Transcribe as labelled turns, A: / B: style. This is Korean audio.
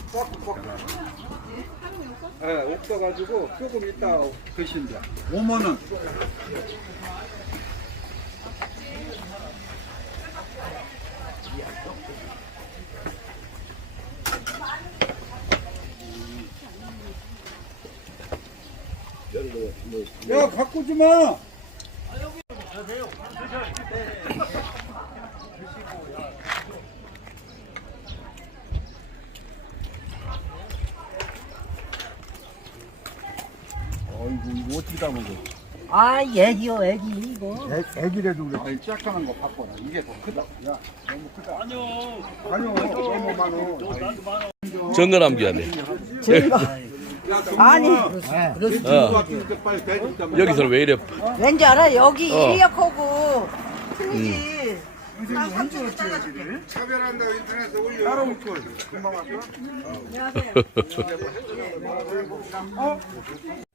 A: 예, 옥떠가지고 조금 이따 드시면 돼.
B: 5만 원. 야, 갖고 지 마. 어이구, 이거 어떻게 다 먹어?
C: 아, 애기요, 애기, 이거.
B: 애기래도 그래. 아니, 짝짝한 거 바꿔라. 이게 더 크다. 야, 너무 크다. 아니요, 너무 많어.
D: 정근함 귀하네.
C: 아니,
D: 여기서는 왜 이래?
C: 왠지 알아? 여기 인력하고 틀리지.
B: 차별한다고 인터넷에 올려. 따로 금방 왔어?
C: 안녕하세요.